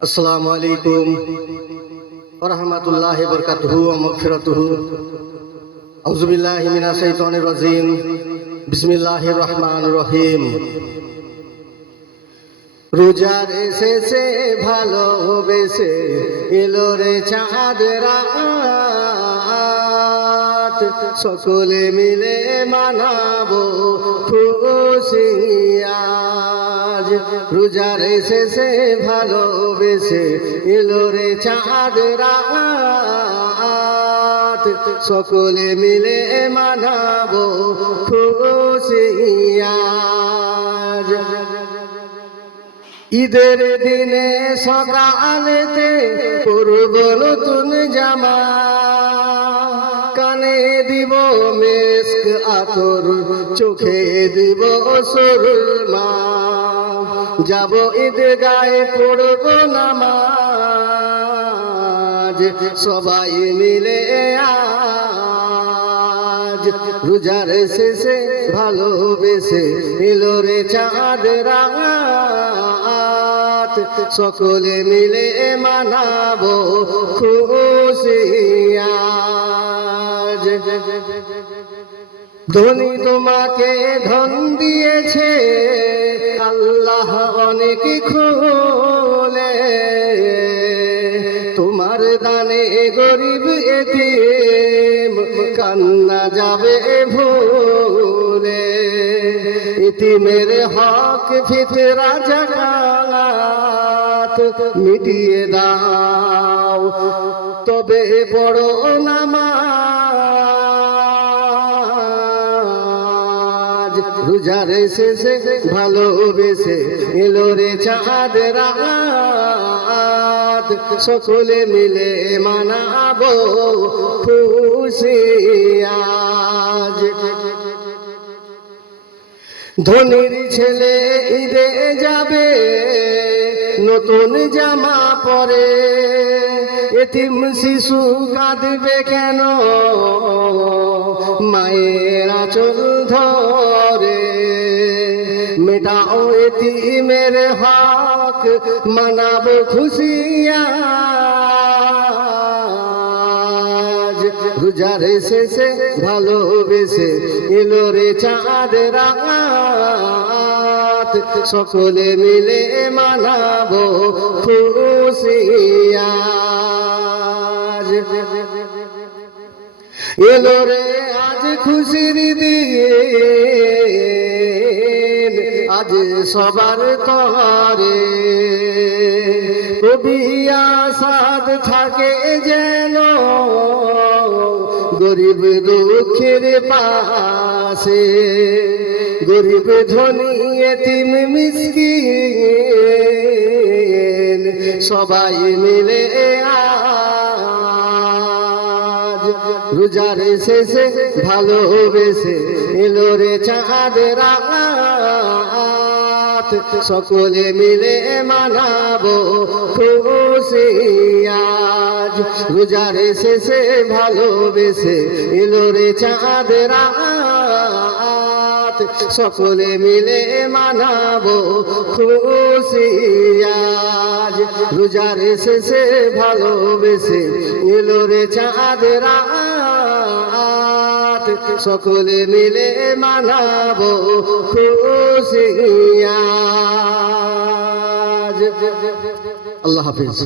আসসালামু আলাইকুম ওয়া রাহমাতুল্লাহি ওয়া বারাকাতুহু ওয়া মাগফিরাতুহু। আউযু বিল্লাহি মিনাশ শাইতানির রাজিম। বিসমিল্লাহির রাহমানির রহিম। রোজার এসেছে ভালোবেসে এলো রে চাঁদ রাত, সকলে মিলে মানাবো খুশি আজ। রোজার এসেছে ভালোবেসে এলো রে চাঁদ রাত, সকলে মিলে মানাবো খুশি আজ। ঈদের দিনে সকালেতে পরব নতুন জামা, কানে দিব মেস্ক আতর, চোখে দিব সুরমা, যাব ঈদগাহে পড়ব নামাজ, সবাই মিলে আজ। রোজার শেষে ভালোবেসে এলো রে চাঁদ রাত, সকলে মিলে মানাবো খুশি আজ। ধনী তোমাকে ধন দিয়েছে আল্লাহ অনেক খুলে, তোমার দানে গরিব এতিম কান্না যাবে ভুলে। এতিমের হক ফিতরা যাকাত মিটিয়ে দাও, তবে বড় নামাজ। রোজার শেষে ভালোবেসে এলো রে চাঁদ রাত, সকলে মিলে মানাবো খুশি আজ। ধনীর ছেলে ঈদে যাবে নতুন জামা পরে, এতিম শিশু কাঁদবে কেন মায়ের আঁচল ধরে। মেটাও এতিমের হক মানাবো খুশি আজ। রোজার শেষে ভালোবেসে এলো রে চাঁদ রাত, সকলে মিলে মানাবো খুশি আজ। এলো রে আজ খুশির দিন, আজ সবার তরে কবি আসাদ থাকে যেন গরিব দুঃখের পাশে। গরিব ধনী এতিম মিসকিন সবাই মিলে আজ। রোজার শেষে ভালোবেসে এলো রে চাঁদ রাত, সকলে মিলে মানাবো খুশি আজ। রোজার শেষে ভালোবেসে এলো রে চাঁদ রাত, সকলে মিলে মানাবো খুশি আজ। রোজার শেষে ভালোবেসে এলো রে চাঁদ রাত, সকলে মিলে মানাবো খুশি আজ। আল্লাহ হাফিজ।